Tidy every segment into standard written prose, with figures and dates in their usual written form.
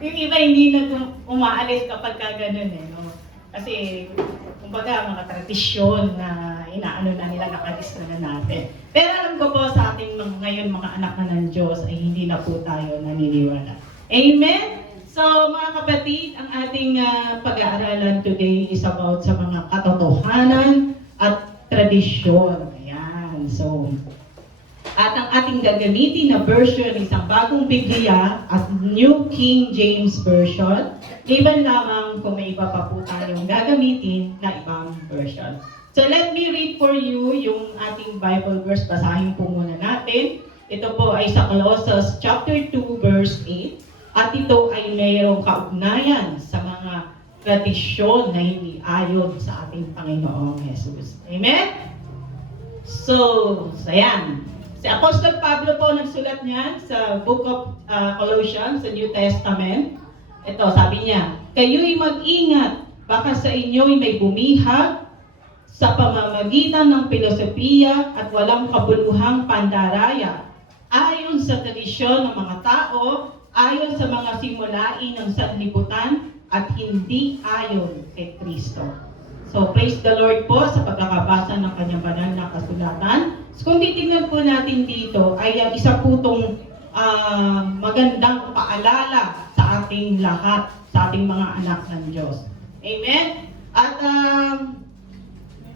Yung iba hindi na umaalis kapag ka ganun eh. No? Kasi, kumbaga, mga tradisyon na inaano na nila, nakalis na natin. Pero alam ko po sa ating ngayon mga anak na ng Diyos ay hindi na po tayo naniniwala. Amen? So mga kapatid, ang ating pag-aaralan today is about sa mga katotohanan at tradisyon. Ayan. So, at ang ating gagamitin na version is ang bagong Biblia at New King James Version. Liban lamang kung may iba pa po tayong gagamitin na ibang version. So let me read for you yung ating Bible verse. Basahin po muna natin. Ito po ay sa Colossus chapter 2 verse 8. At ito ay mayroong kaugnayan sa mga tradisyon na hindi ayon sa ating Panginoong Jesus. Amen? So ayan. Si Apostol Pablo po nagsulat niyan sa Book of Colossians, sa New Testament. Ito, sabi niya, kayo'y mag-ingat, baka sa inyo'y may bumihag sa pamamagitan ng filosofiya at walang kabuluhang pandaraya, ayon sa tradisyon ng mga tao, ayon sa mga simulain ng sanlibutan, at hindi ayon kay Kristo. So, praise the Lord po sa pagkakabasa ng kanyang banal na kasulatan. So, kung titignan po natin dito, ay isa po itong magandang paalala sa ating lahat, sa ating mga anak ng Diyos. Amen? At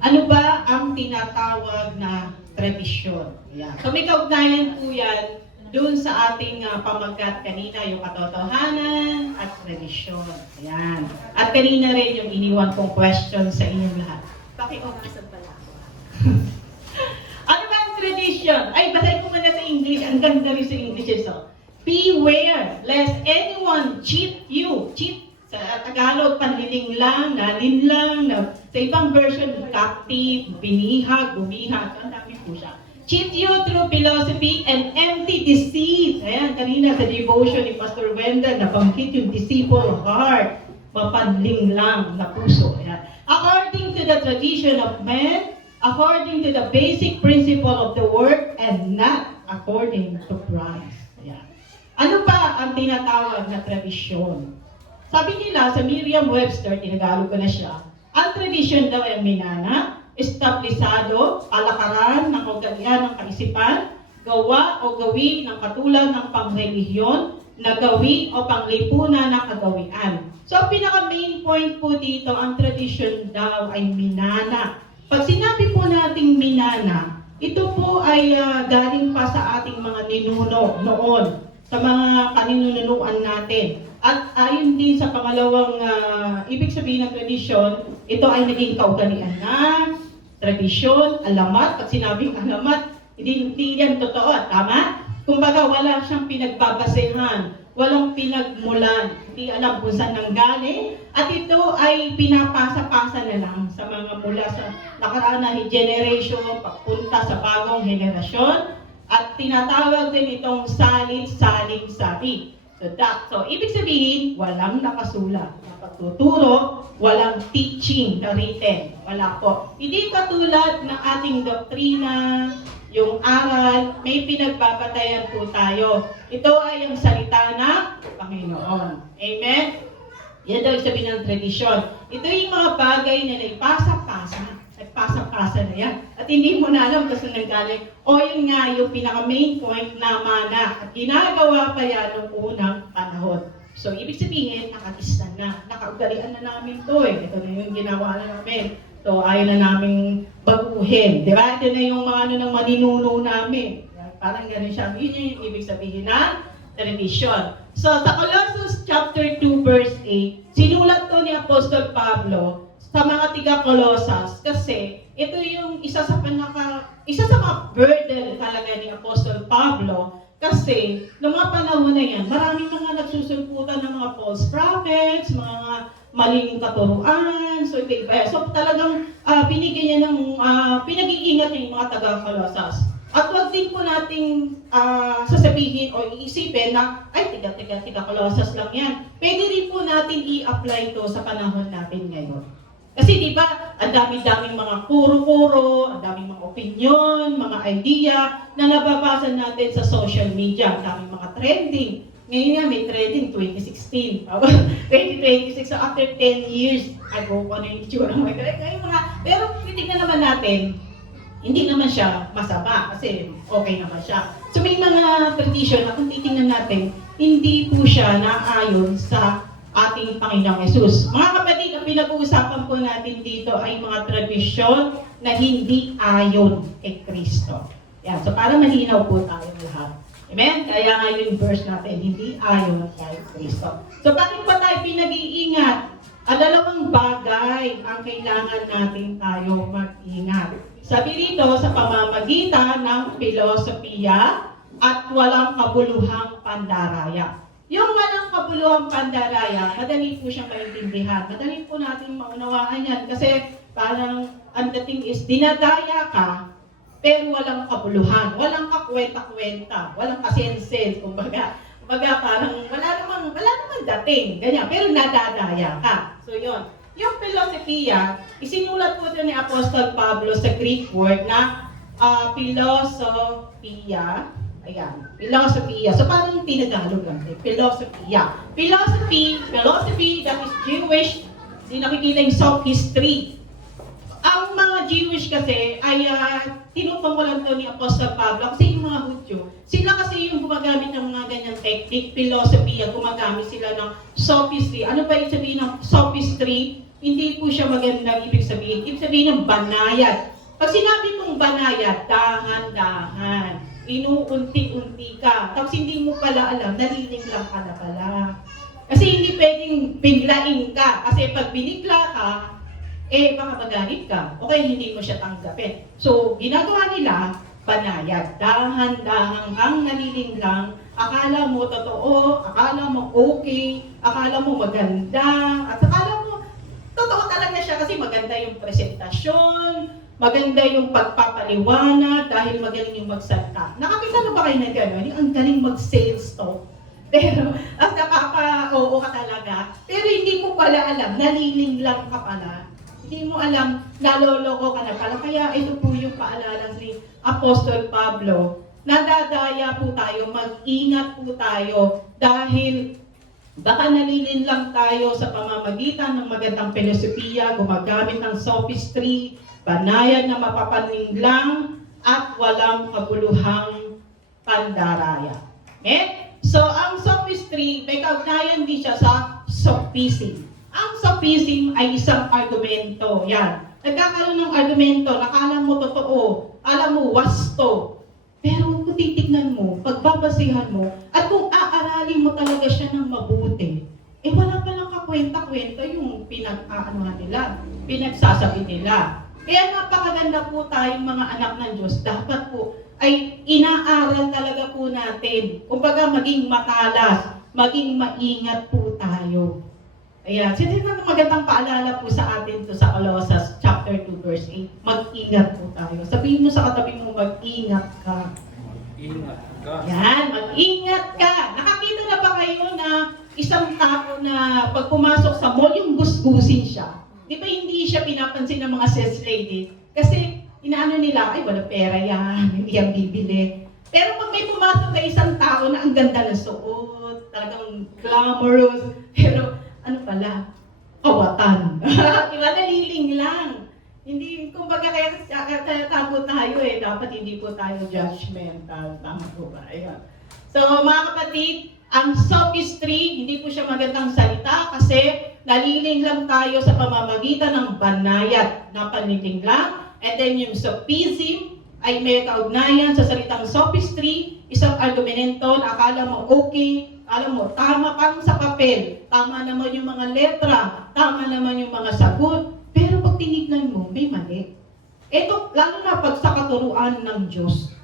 ano ba ang tinatawag na tradisyon? Yeah. So, may kaugnayan po yan doon sa ating pamagat kanina, yung katotohanan at tradisyon. Ayan. At kanina rin yung iniwan kong question sa inyong lahat. Paki-omasan pala ako. Ano ba ang tradition? Ay, basahin ko muna sa English. Ang ganda rin sa English. So, beware lest anyone cheat you. Cheat sa Tagalog, panliling lang, nalinlang. Sa ibang version, captive, binihag, bumihag. Ang dami po siya. Cheat you through philosophy and empty deceit. Ayan, kanina sa devotion ni Pastor Wendell, nabanggit yung deceitful heart. Mapanling lang na puso. Ayan. According to the tradition of men, according to the basic principle of the word, and not according to Christ. Ayan. Ano pa ang tinatawag na tradisyon? Sabi nila sa Merriam-Webster, tinagalog ko na siya, ang tradisyon daw ay minana, establisado, kalakaran ng ugalian ng kaisipan, gawa o gawi ng katulad ng pangrelihiyon, na gawi o panglipunan ng kagawian. So, pinaka-main point po dito, ang tradisyon daw ay minana. Pag sinabi po nating minana, ito po ay galing pa sa ating mga ninuno noon, sa mga kaninunuan natin. At ayon din sa pangalawang ibig sabihin ng tradisyon, ito ay naging kaugalian na tradisyon, alamat. Pag sinabing alamat, hindi yan totoo. Tama? Kumbaga, wala siyang pinagbabasehan, walang pinagmulan, hindi alam kung saan nanggaling. At ito ay pinapasa-pasa na lang sa mga mula sa nakaraan na generation, papunta sa bagong henerasyon. At tinatawag din itong salig-saling-sabi. So, ibig sabihin, walang nakasulat na pagtuturo, walang teaching na written. Wala po. Hindi katulad ng ating doktrina, yung aral, may pinagbabatayan po tayo. Ito ay ang salita ng Panginoon. Amen? Yan daw yung sabihin ng tradisyon. Ito yung mga bagay na naipasa-pasa. Nagpasa-pasa na yan. At hindi mo na alam kasi nanggaling. O yun nga, yung pinaka-main point na mana. At ginagawa pa yan noong unang panahon. So, ibig sabihin, nakakistan na. Nakaugalian na namin to eh. Ito na yung ginawa na namin. So, ayaw na namin baguhin. Di ba? Ito na yung mga ng maninuno namin. Parang ganun siya. Yun yung ibig sabihin ng tradisyon. So, sa Colossus chapter 2 verse 8, sinulat to ni Apostol Pablo sa mga tiga-Colossus kasi ito yung isa sa mga burden talaga ni Apostol Pablo kasi noong mga panahon na yan, maraming mga nagsusulputan ng mga false prophets, mga maling katuruan, so iba-iba. So talagang binigyan niya ng pinag-iingat niya yung mga taga-Colossus. At wag din po nating sasabihin o iisipin na, ay, tiga Colossus lang yan. Pwede rin po natin i-apply ito sa panahon natin ngayon. Kasi di ba, ang dami-daming mga kuro-kuro, ang daming mga opinion, mga idea na nababasa natin sa social media. Ang daming mga trending. Ngayon nga may trending 2016. 2026. So after 10 years ago, kung ano yung itsura ng mga trend. Ngayon mga, pero titignan naman natin, hindi naman siya masama kasi okay naman siya. So may mga tradition na kung titingnan natin, hindi po siya naayon sa ating Panginoong Yesus. Mga kapatid, ang pinag-uusapan po natin dito ay mga tradisyon na hindi ayon kay Kristo. Yan. So para malinaw po tayo lahat. Amen? Kaya nga yung verse natin, hindi ayon kay Kristo. So bakit pa tayo pinag-iingat? Dalawang bagay ang kailangan natin tayo mag-ingat. Sabi rito, sa pamamagitan ng filosofiya at walang kabuluhang pandaraya. Yung walang kabuluhang pandaraya, madali po siyang maintindihan. Madali po natin maunawaan yan kasi parang ang dating is dinadaya ka, pero walang kabuluhan, walang kakwenta-kwenta, walang kasensen, kumbaga parang wala namang dating, ganyan, pero nadadaya ka. So yun. Yung filosofiya, isinulat po ito ni Apostol Pablo sa Greek word na philosophia. Ayan, philosophia. So parang tinagalog lang, philosophia. Philosophy, that is Jewish, di nakikita yung sophistry. Ang mga Jewish kasi ay tinutungkulan to ni Apostol Pablo kasi yung mga Hudyo, sila kasi yung gumagamit ng mga ganyang technique, philosophy, gumagamit sila ng sophistry. Ano ba ibig sabihin ng sophistry? Hindi po siya magandang ibig sabihin. Ibig sabihin ng banayad. Pag sinabi mong banayad, dahan-dahan, inuunti-unti ka, tapos hindi mo pala alam, naliling lang ka na pala. Kasi hindi pwedeng biglain ka. Kasi pag binigla ka, baka magalit ka. O kaya hindi mo siya tanggapin. So, ginagawa nila, banayad. Dahan-dahan kang nalilinglang. Akala mo totoo, akala mo okay, akala mo maganda, at akala mo, totoo talaga siya kasi maganda yung presentasyon, maganda yung pagpapaliwanag dahil magaling yung magsalita. Nakakita na ba kayo na gano'n? Ang galing mag-sales talk. Pero, at napapa-oo ka talaga. Pero hindi mo pala alam, nalilinglang ka pala. Hindi mo alam, naloloko ka na pala. Kaya ito po yung paalala ni Apostol Pablo. Nadadaya po tayo, mag-ingat po tayo dahil baka nalilinlang tayo sa pamamagitan ng magandang filosofiya, gumagamit ng sophistry, banayad na mapapaninglang, at walang kabuluhang pandaraya. Okay? So, ang sophistry, may kaugnayan din siya sa sophism. Ang sophism ay isang argumento. Yan. Nagkakaroon ng argumento, nakala mo totoo, alam mo, wasto. Pero kung titignan mo, pagbabasihan mo, at kung aaralin mo talaga siya ng mabuti, wala palang kakwenta-kwenta yung pinagsasabi nila. Kaya napakaganda po tayong mga anak ng Diyos. Dapat po ay inaaral talaga po natin. Kumbaga maging matalas, maging maingat po tayo. Ayan, sino na magandang paalala po sa atin to sa Colossus chapter 2 verse 8. Mag-ingat po tayo. Sabihin mo sa katabi mo, mag-ingat ka. Ingat ka. Yan, mag-ingat ka. Nakakita na ba kayo na isang tao na pag pumasok sa mall, yung gusgusin siya? Di ba hindi siya pinapansin ng mga sales lady? Kasi inaano nila, ay wala pera yan, hindi yan bibili. Pero pag may pumasok na isang tao na ang ganda ng suot, talagang glamorous, pero ano pala? Kawatan. Diba? Naliling lang. Hindi, kumbaga kaya tago tayo dapat hindi po tayo judgmental. Tama po ba? Ayan. So mga kapatid, ang sophistry, hindi po siya magandang salita kasi naliling lang tayo sa pamamagitan ng banayad na paniling lang. And then yung sophism ay may kaugnayan sa salitang sophistry, isang argumento na akala mo okay, alam mo, tama pang sa papel, tama naman yung mga letra, tama naman yung mga sagot, pero pag tinignan mo, may mali. Ito, lalo na pag sa katuruan ng Diyos.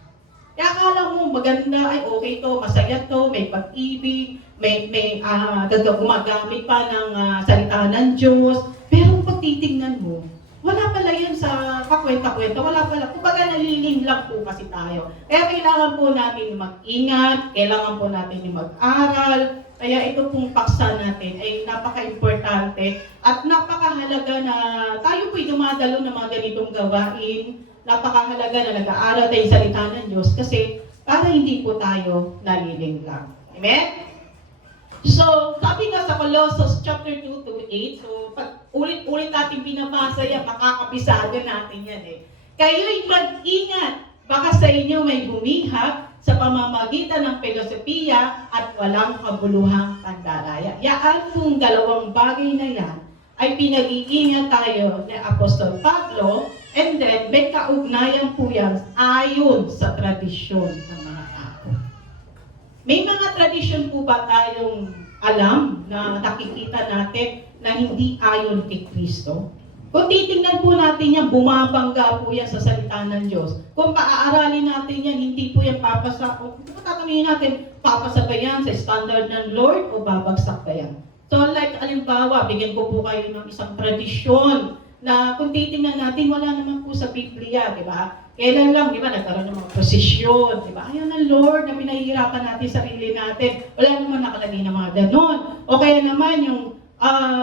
Kaya akala mo, maganda, ay okay to, masaya to, may pag-ibig, may gumagamit pa ng salita ng Diyos, pero pag titignan mo, wala pala yan sa kakwenta-kwenta, wala pala. Kumbaga naliling lang po kasi tayo. Kaya kailangan po natin mag-ingat, kailangan po natin mag-aral. Kaya ito pong paksa natin ay napaka-importante at napakahalaga na tayo po'y dumadalo ng mga ganitong gawain. Napakahalaga na nag-aaral tayo salita ng Diyos kasi para hindi po tayo naliling lang. Amen? So, sabi nga sa Colossus chapter 2 to 8, so pag ulit-ulit natin binabasa yan, makakabisado natin yan eh. Kayo'y mag-ingat, baka sa inyo may bumihag sa pamamagitan ng filosofiya at walang kabuluhang pandaraya. Yaan pong dalawang bagay na yan ay pinag-iingat tayo ni Apostol Pablo, and then may kaugnayan po yan ayon sa tradisyon ng mga tao. May mga tradisyon po ba tayong alam na nakikita natin na hindi ayon kay Kristo? Kung titingnan po natin yan, bumabangga po yan sa salita ng Diyos. Kung paaaralin natin yan, hindi po yan papasa. Kung tatanungin natin, papasa ba yan sa standard ng Lord o babagsak ba yan? So like, alimbawa, bigyan ko po kayo ng isang tradisyon na kung titingnan natin, wala naman po sa Biblia, di ba? Kailan lang, di ba, nagkaroon ng mga prosesyon, di ba? Ayaw ng Lord na pinahihirapan natin sarili natin. Wala naman nakalagay na mga ganon. O kaya naman yung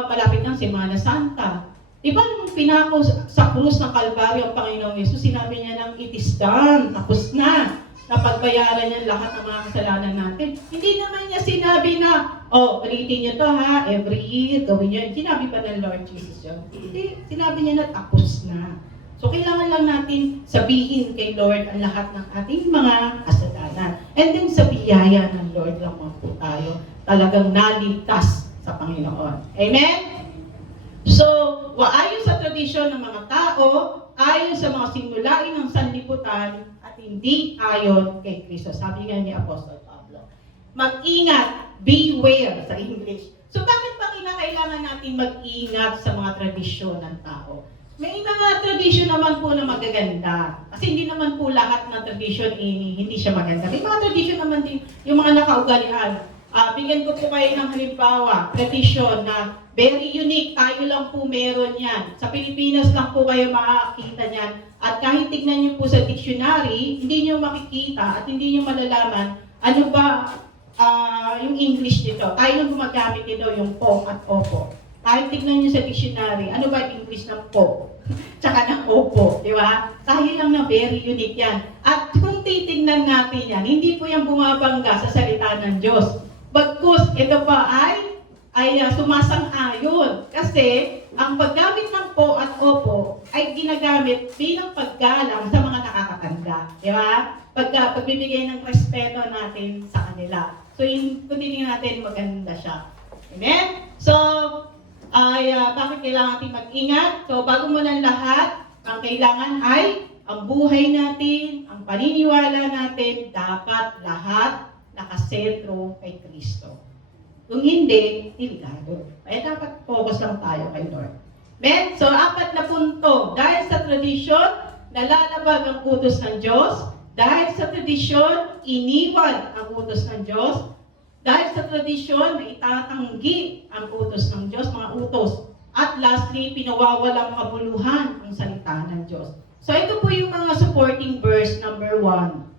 malapit ng Semana Santa. Di ba nung pinako sa krus ng Kalbaryo ang Panginoong Yesus, sinabi niya ng it is done, tapos na. Napagbayaran niya lahat ng mga kasalanan natin. Hindi naman niya sinabi na, ulitin niyo to ha, every year, gawin niyo. Sinabi pa ng Lord Jesus yun. Hindi, sinabi niya na tapos na. So kailangan lang natin sabihin kay Lord ang lahat ng ating mga kasalanan. And then sa biyaya ng Lord lang po tayo talagang naligtas sa Panginoon. Amen? So, ayon sa tradisyon ng mga tao, ayon sa mga simulain ng sanlibutan, at hindi ayon kay Kristo. Sabi nga ni Apostol Pablo. Mag-ingat, beware sa English. So, bakit ba kinakailangan natin mag-ingat sa mga tradisyon ng tao? May mga tradisyon naman po na magaganda. Kasi hindi naman po lahat ng tradisyon hindi siya maganda. May mga tradisyon naman din, yung mga nakaugalian. Bigyan ko po kayo ng halimbawa, tradisyon na very unique, tayo lang po meron yan. Sa Pilipinas lang po kayo makakita niyan. At kahit tignan niyo po sa dictionary, hindi niyo makikita at hindi niyo malalaman ano ba yung English nito. Tayo lang gumagamit nito yung po at opo. Kahit tignan niyo sa dictionary, ano ba yung English ng po? Tsaka ng opo, di ba? Tayo lang na very unique yan. At kung titignan natin yan, hindi po yan bumabangga sa salita ng Diyos. Bagkus, ito pa ay sumasang-ayon. Kasi ang paggamit ng po at opo ay ginagamit bilang paggalang sa mga nakakatanda. Di ba? Pagbibigay ng respeto natin sa kanila. So, kung titingnan natin, maganda siya. Amen? So, bakit kailangan natin mag-ingat? So, bago mo ng lahat, ang kailangan ay ang buhay natin, ang paniniwala natin, dapat lahat nakasentro kay Kristo. Kung hindi, delikado. Kaya dapat focus lang tayo kay Lord. Men, so 4 na punto. Dahil sa tradisyon, nalalabag ang utos ng Diyos. Dahil sa tradisyon, iniwan ang utos ng Diyos. Dahil sa tradisyon, itatanggi ang utos ng Diyos, mga utos. At lastly, pinawawalang kabuluhan ang salita ng Diyos. So ito po yung mga supporting verse number 1.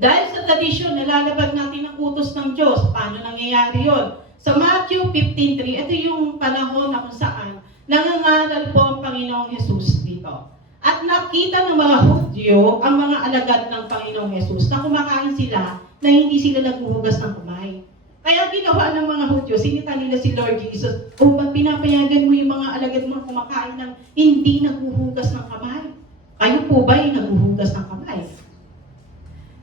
Dahil sa tradisyon, nalalabag natin ang utos ng Diyos. Paano nangyayari yon? Sa Matthew 15:3, ito yung panahon na kung saan nangangaral po ang Panginoong Hesus dito. At nakita ng mga Hudyo ang mga alagad ng Panginoong Hesus na kumakain sila na hindi sila naghuhugas ng kamay. Kaya ginawa ng mga Hudyo, sinita nila si Lord Jesus, ba't pinapayagan mo yung mga alagad mo kumakain ng hindi naghuhugas ng kamay? Kayo po ba yung naghuhugas ng kamay?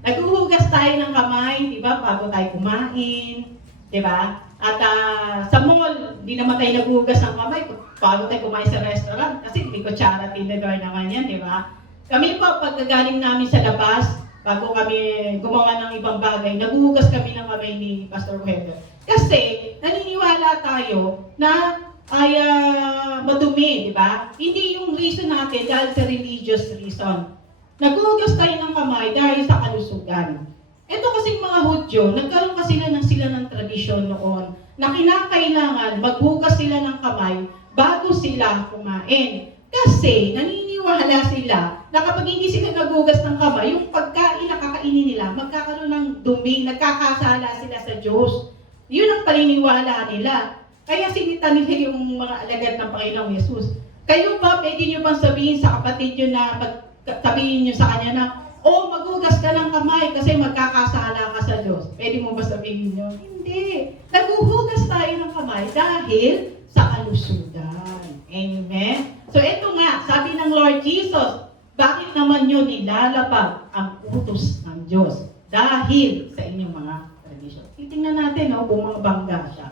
Naghuhugas tayo ng kamay, di ba, bago tayo kumain, di ba? At sa mall, hindi naman tayo naghuhugas ng kamay bago tayo kumain sa restaurant kasi hindi kutsara tinidor naman yan, di ba? Kami po, pagkagaling namin sa labas, bago kami gumawa ng ibang bagay, naghuhugas kami ng kamay ni Pastor Weber. Kasi naniniwala tayo na ay madumi, di ba? Hindi yung reason natin dahil sa religious reason. Naghuhugas tayo ng kamay dahil sa kalusugan. Ito kasing mga Hudyo, nagkaroon kasi sila ng tradisyon noon na kinakailangan maghugas sila ng kamay bago sila kumain. Kasi naniniwala sila na kapag hindi sila naghugas ng kamay, yung pagkain na kakainin nila, magkakaroon ng dumi, nagkakasala sila sa Diyos. Yun ang paniniwala nila. Kaya sinita nila yung mga alagad ng Panginoong Yesus. Kayo ba, pwede nyo bang sabihin sa kapatid nyo na sabihin nyo sa kanya na, O maghugas ka ng kamay kasi magkakasala ka sa Diyos. Pwede mo ba sabihin yun? Hindi. Naghuhugas tayo ng kamay dahil sa kalusugan. Amen? So ito nga, sabi ng Lord Jesus, bakit naman yun nilalabag ang utos ng Diyos? Dahil sa inyong mga tradisyon. Titingnan natin, no, bumabangga siya.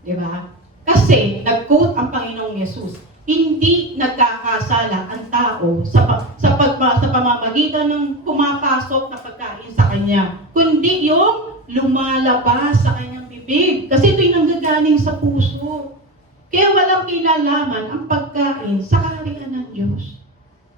Di ba? Kasi, nag-quote ang Panginoong Yesus, hindi nagkakasala ang tao sa pamamagitan ng pumapasok na pagkain sa kanya, kundi yung lumalabas sa kanyang bibig. Kasi ito'y nanggagaling sa puso. Kaya walang kinalaman ang pagkain sa kaharian ng Diyos.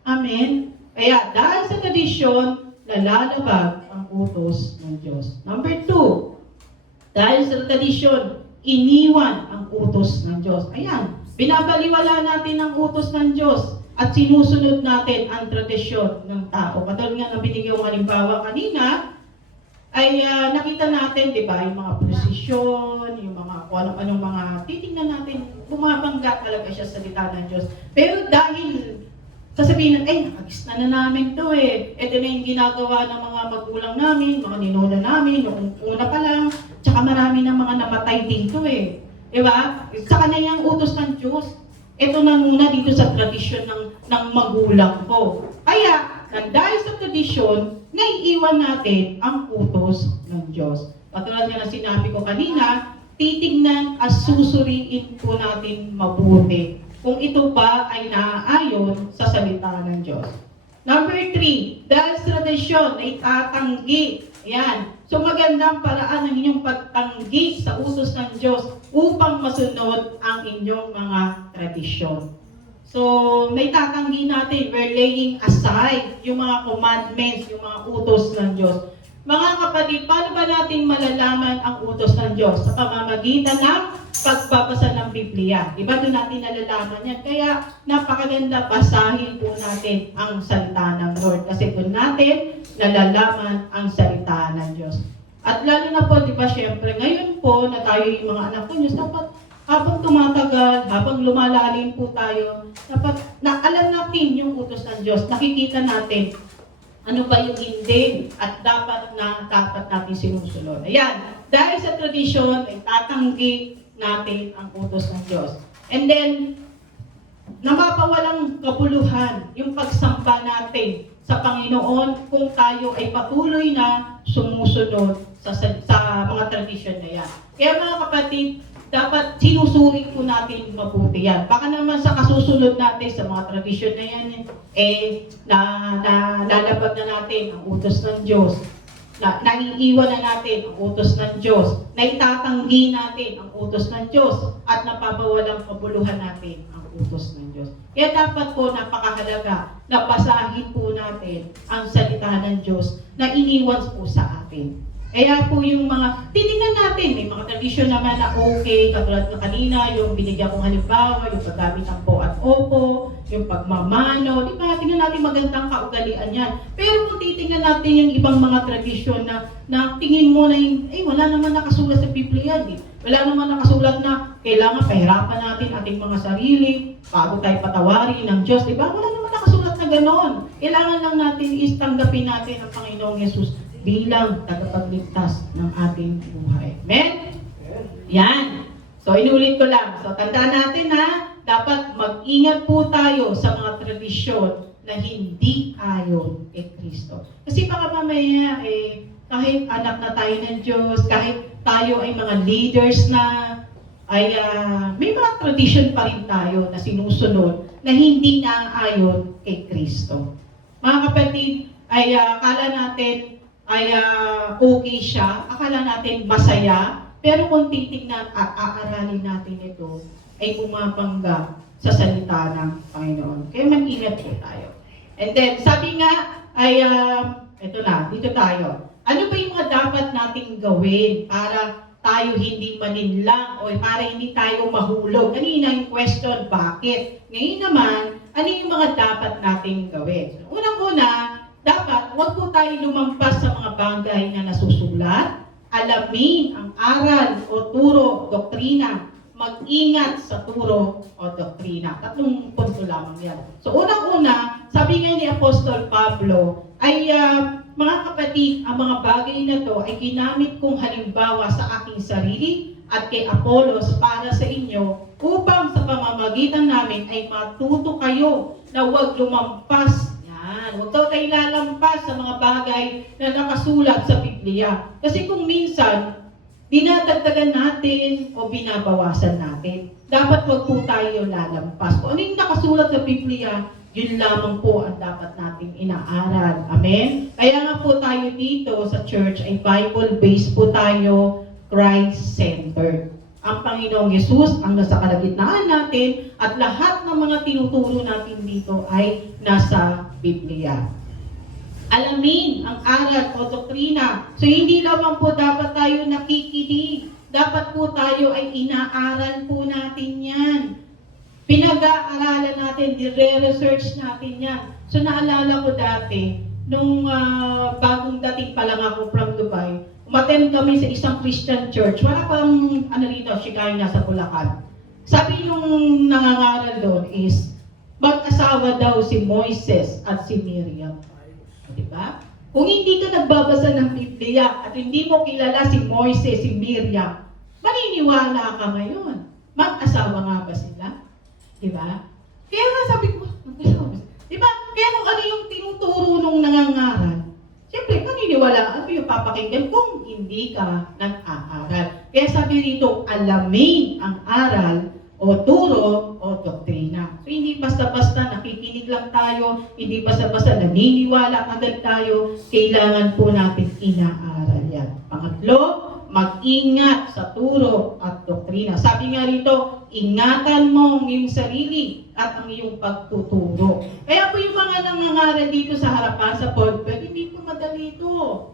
Amen? Kaya dahil sa tradisyon, nalalabag ang utos ng Diyos. Number 2, dahil sa tradisyon, iniwan ang utos ng Diyos. Ayan, binabaliwala natin ang utos ng Diyos at sinusunod natin ang tradisyon ng tao. Katulad nga na binigay yung halimbawa kanina, ay nakita natin, di ba, yung mga prosesyon, yung mga kung anong mga titingnan natin, bumabangga talaga siya sa salita ng Diyos. Pero dahil sasabihin natin, nakagis na namin to eh. Ito na yung ginagawa ng mga magulang namin, mga ninona namin, noong una pa lang, tsaka marami ng mga namatay dito eh. Diba? Sa kanyang utos ng Diyos, ito na muna dito sa tradisyon ng magulang ko. Kaya, dahil sa tradisyon, naiiwan natin ang utos ng Diyos. Katulad nga na sinabi ko kanina, titignan at susuriin po natin mabuti kung ito ba ay naaayon sa salita ng Diyos. Number 3, dahil sa tradisyon ay tatanggi. Ayan. So magandang paraan ng inyong pagtanggi sa utos ng Diyos upang masunod ang inyong mga tradisyon. So, naitatanggi natin, we're laying aside yung mga commandments, yung mga utos ng Diyos. Mga kapatid, paano ba natin malalaman ang utos ng Diyos? Sa pamamagitan ng pagbabasa ng Biblia. Diba doon natin nalalaman yan? Kaya napakaganda, basahin po natin ang salita ng Lord. Kasi doon natin nalalaman ang salita ng Diyos. At lalo na po, di ba, syempre, ngayon po na tayo yung mga anak ko Diyos, dapat habang tumatagal, habang lumalalim po tayo, dapat na alam natin yung utos ng Diyos, nakikita natin ano ba yung hindi at dapat natin sinusunod. Ayan, dahil sa tradisyon, ay tatanggi natin ang utos ng Diyos. And then, napapawalang kabuluhan yung pagsamba natin sa Panginoon kung tayo ay patuloy na sumusunod sa mga tradisyon na yan. Kaya mga kapatid, dapat sinusuri po natin mabuti yan. Baka naman sa kasusunod natin sa mga tradisyon na yan, lalabag na natin ang utos ng Diyos. Naiiwan na natin ang utos ng Diyos. Naitatanggi natin ang utos ng Diyos. At napapawalang kabuluhan natin ang utos ng Diyos. Kaya dapat po napakahalaga na basahin po natin ang salita ng Diyos na iniwan po sa atin. Kaya po yung mga, titingnan natin, may mga tradisyon naman na okay, katulad na kanina, yung binigyan kong halimbawa, yung paggamit ng po at opo, yung pagmamano, di ba? Tingnan natin magandang kaugalian yan. Pero kung titingnan natin yung ibang mga tradisyon na tingin mo na yung, wala naman nakasulat sa Biblia yan, eh. Wala naman nakasulat na kailangan pahirapan natin ating mga sarili bago tayo patawarin ng Diyos, di ba? Wala naman nakasulat na gano'n. Kailangan lang natin tanggapin natin ang Panginoong Yesus bilang tagapagligtas ng ating buhay. Amen? Yan. So, inulit ko lang. So, tandaan natin ha, dapat mag-ingat po tayo sa mga tradisyon na hindi ayon kay Kristo. Kasi baka mamaya, kahit anak na tayo ng Diyos, kahit tayo ay mga leaders na, ay may mga tradisyon pa rin tayo na sinusunod na hindi naaayon kay Kristo. Mga kapatid, ay akala natin ay okay siya, akala natin masaya, pero kung titignan at aaralin natin ito, ay bumabangga sa salita ng Panginoon. Kaya mag-ingat po tayo. And then, sabi nga, ay, ito na, dito tayo. Ano ba yung mga dapat nating gawin para tayo hindi maninlang o para hindi tayo mahulog? Kanina yung question, bakit? Ngayon naman, ano yung mga dapat nating gawin? So, unang-una, dapat huwag po tayo lumampas sa mga bagay na nasusulat, alamin ang aral o turo, doktrina, mag-ingat sa turo o doktrina. Tatlong punto lamang yan. So unang-una, sabi nga ni Apostol Pablo, ay mga kapatid, ang mga bagay na to ay ginamit kong halimbawa sa aking sarili at kay Apollos para sa inyo upang sa pamamagitan namin ay matuto kayo na huwag lumampas. Yan, huwag daw tayo lalampas sa mga bagay na nakasulat sa Biblia. Kasi kung minsan, dinadagdagan natin o binabawasan natin. Dapat wag po tayo lalampas. Kung ano yung nakasulat sa Biblia, yun lamang po ang dapat nating inaaral. Amen? Kaya nga po tayo dito sa church ay Bible-based po tayo, Christ-centered. Ang Panginoong Yesus ang nasa kalagitnaan natin at lahat ng mga tinuturo natin dito ay nasa Biblia. Alamin ang aral o doktrina. So hindi lamang po dapat tayo nakikinig. Dapat po tayo ay inaaral po natin yan. Pinag-aaralan natin, dire-research natin yan. So naalala ko dati, nung bagong dating pa lang ako from Dubai, umattend kami sa isang Christian church. Wala pang rito, Shikay nasa Bulacan. Sabi nung nangangaral doon is, mag-asawa daw si Moises at si Miriam. Diba? Kung hindi ka nagbabasa ng Biblia at hindi mo kilala si Moises, si Miriam, maniniwala ka ngayon. Mag-asawa nga ba sila? Diba? Kaya nga sabi ko, mag-asawa. Diba? Kaya kung ano yung tinuturo nung nangangaral, siyempre, paniniwalaan mo yung papakinggan kung hindi ka nag-aaral. Kaya sabi rito, alamin ang aral o turo o doktrina. So hindi basta-basta nakikinig lang tayo, hindi basta-basta naniniwala agad tayo, kailangan po natin inaaral yan. Pangatlo, mag-ingat sa turo at doktrina. Sabi nga rito, ingatan mo ang iyong sarili at ang iyong pagtuturo. Kaya po yung mga nangangaral dito sa harapan sa pulpit, hindi po madali ito.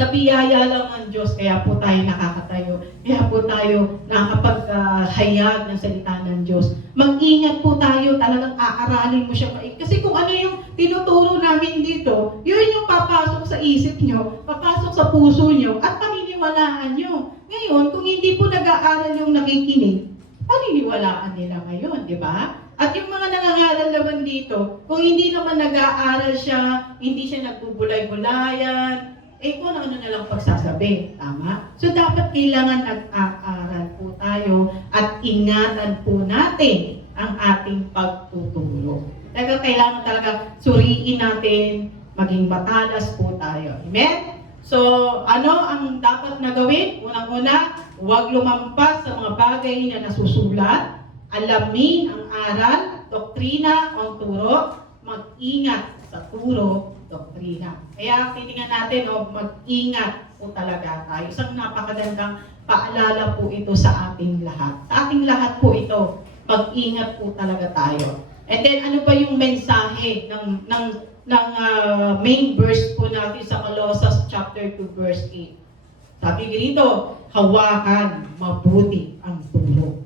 Sa biyaya lang ng Diyos, kaya po tayo nakakatayo, kaya po tayo nakapaghayag ng salita ng Diyos. Mag-ingat po tayo, talagang aaralin mo siya. Kasi kung ano yung tinuturo namin dito, yun yung papasok sa isip nyo, papasok sa puso nyo, at paniniwalaan nyo. Ngayon, kung hindi po nag-aaral yung nakikinig, paniniwalaan nila ngayon, di ba? At yung mga nangangaral naman dito, kung hindi naman nag-aaral siya, hindi siya nagbubulay-bulayan, kung ano na lang pagsasabi. Tama? So, dapat kailangan nag-aaral po tayo at ingatan po natin ang ating pagtuturo. Kailangan talaga suriin natin, maging matalas po tayo. Amen? So, ano ang dapat na gawin? Unang-una, huwag lumampas sa mga bagay na nasusulat, alamin ang aral, doktrina o turo, mag-ingat sa turo, doktrina. Kaya titingnan natin, mag-ingat po talaga tayo. Isang napakagandang paalala po ito sa ating lahat. Sa ating lahat po ito, mag-ingat po talaga tayo. And then ano pa yung mensahe ng main verse po natin sa Colossus chapter 2 verse 8. Sabi dito, hawakan mabuti ang turo.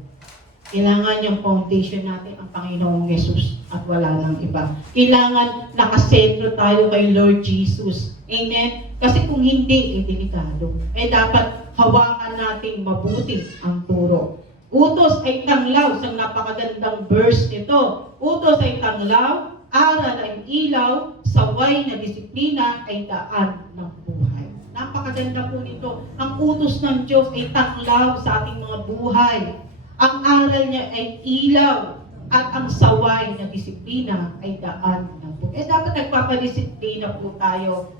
Kailangan yung foundation natin ang Panginoong Yesus at wala nang iba. Kailangan nakasentro tayo kay Lord Jesus. Amen? Kasi kung hindi, delikado. Dapat hawakan natin mabuti ang turo. Utos ay tanglaw. Isang napakagandang verse nito. Utos ay tanglaw, aral ay ilaw, saway na disiplina ay daan ng buhay. Napakaganda po nito. Ang utos ng Diyos ay tanglaw sa ating mga buhay. Ang aral niya ay ilaw at ang saway na disiplina ay daan ng buhay. Dapat nagpapadisiplina po tayo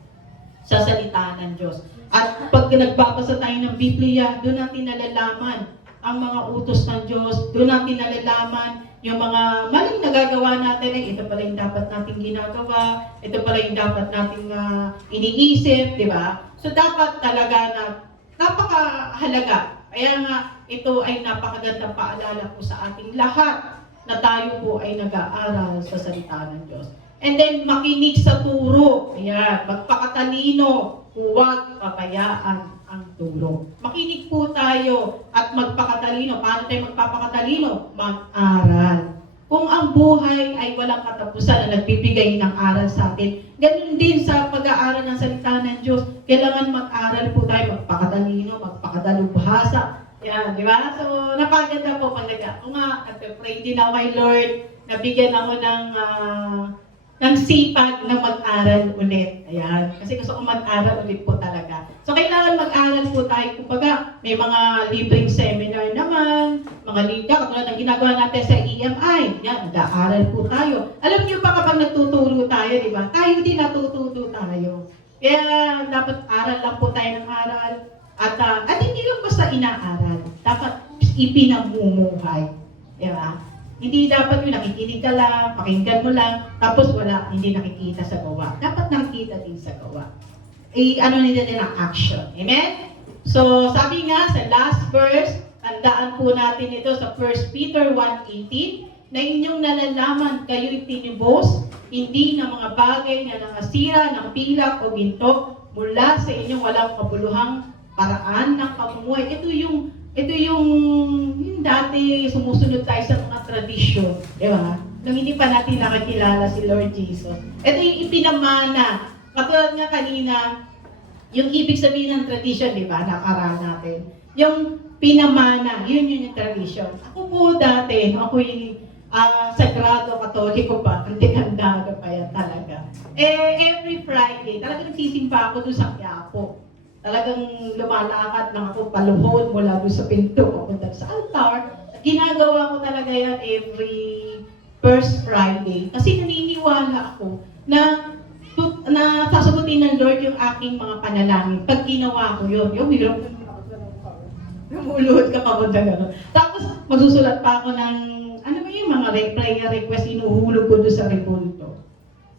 sa salita ng Diyos. At pag nagbabasa tayo ng Biblia, doon natin nalalaman ang mga utos ng Diyos, doon natin nalalaman yung mga maling nagagawa natin, ito pala yung dapat nating ginagawa, ito pala yung dapat nating iniisip, di ba? So dapat talaga na napakahalaga. Kaya nga, ito ay napakagandang paalala po sa ating lahat na tayo po ay nag-aaral sa salita ng Diyos. And then, makinig sa turo. Ayan, magpakatalino, huwag pabayaan ang turo. Makinig po tayo at magpakatalino. Paano tayo magpapakatalino? Mag-aral. Kung ang buhay ay walang katapusan na nagbibigay ng aral sa atin, ganun din sa pag-aaral ng salita ng Diyos. Kailangan mag-aral po tayo, magpakatalino, magpakadalubhasa, Yan, di ba? So, napaganda po pag ako nga, nagpe-pray din ako kay Lord, nabigyan ako ng sipag na mag-aral ulit. Ayan. Kasi gusto ko mag-aral ulit po talaga. So, kailangan mag-aral po tayo. Kumbaga, may mga libreng seminar naman, mga liga, katulad ng ginagawa natin sa EMI. Yan, nag-aaral po tayo. Alam niyo pa kapag nagtuturo tayo, di ba? Tayo din natututo tayo. Kaya, dapat aral lang po tayo ng aral. At hindi lang basta inaaral. Dapat ipinamumuhay. Di ba? Hindi dapat yung nakikinig ka lang, pakinggan mo lang, tapos wala, hindi nakikita sa gawa. Dapat nakikita din sa gawa. Ano nila din ang action. Amen? So, sabi nga sa last verse, tandaan po natin ito sa 1 Peter 1:18, na inyong nalalaman kayo'y tinubos, hindi ng mga bagay na nakasira ng pilak o ginto mula sa inyong walang kabuluhang paraan ng pamumuhay. Ito yung dati sumusunod tayo sa mga tradisyon, di ba? Nung hindi pa natin nakakilala si Lord Jesus. Ito yung ipinamana. Katulad nga kanina, yung ibig sabihin ng tradisyon, di ba? Nakaraan natin. Yung pinamana, yun yung tradisyon. Ako po dati, ako yung sagrado katoliko pa, antikandado pa yan talaga. Every Friday, talagang nagsisimba ako doon sa Quiapo. Talagang lumalakad lang ako paluhod mula doon sa pinto, papunta sa altar. Ginagawa ko talaga yan every first Friday. Kasi naniniwala ako na sasagutin ng Lord yung aking mga panalangin. Pag ginawa ko yun, yung hirap lumuluhod ka papunta gano'n. Tapos magsusulat pa ako ng, ano ba yung mga prayer request, inuhulog ko doon sa rebulto.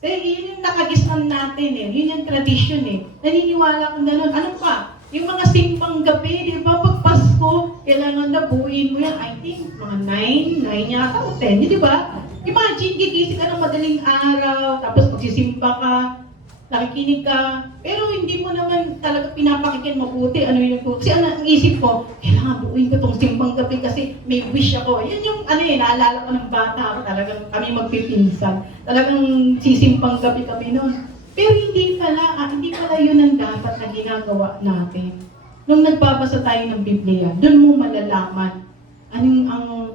Yun yung nakagisnan natin eh. Yun yung tradition eh. Naniniwala kong gano'n. Ano pa? Yung mga simbang gabi, di ba? Pag Pasko, kailangan na buuin mo yan. I think, mga 9 yata o 10. Di ba? Imagine, gigising ka ng madaling araw, tapos magsisimba ka, nakikinig ka, pero hindi mo naman talaga pinapakinggan mabuti. Ano yun po? Kasi ang isip ko, kailangan buuin ko tong simbang gabi kasi may wish ako. Yan yung, naalala ko ng bata ako, talagang kami magpipinsan. Talagang sisimpang gabi kami noon. Pero hindi pala yun ang dapat na ginagawa natin. Nung nagbabasa tayo ng Biblia, doon mo malalaman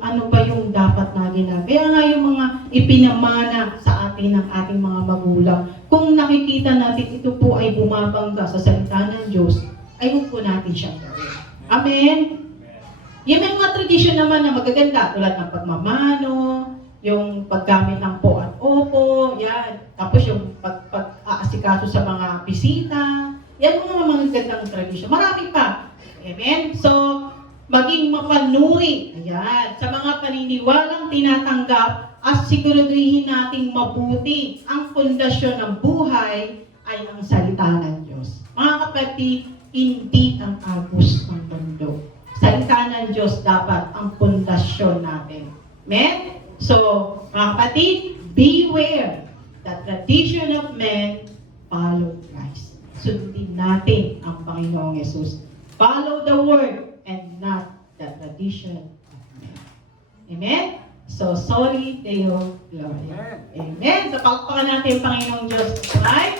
ano ba yung dapat na ginagawa. Kaya nga yung mga ipinamana sa atin ng ating mga magulang, kung nakikita natin ito po ay bumabangga sa salita ng Diyos, ay huwag po natin siyang gawin. Amen? Yung may mga tradisyon naman na magaganda, tulad ng pagmamano, yung paggamit ng po at opo, yan. Tapos yung pag-aasikaso sa mga bisita, yan mga magagandang tradisyon. Marami pa. Amen? So, maging mapanuri, ayan, sa mga paniniwalang tinatanggap at siguraduhin nating mabuti ang pundasyon ng buhay ay ang salita ng Diyos. Mga kapatid, hindi ang agos ng mundo. Salita ng Diyos dapat ang pundasyon natin. Amen? So, mga kapatid, beware the tradition of men, follow Christ. Sundin natin ang Panginoong Yesus. Follow the Word and not the tradition of men. Amen? So, soli Deo Gloria. Amen. So, palakpakan natin ang Panginoong Diyos. Right?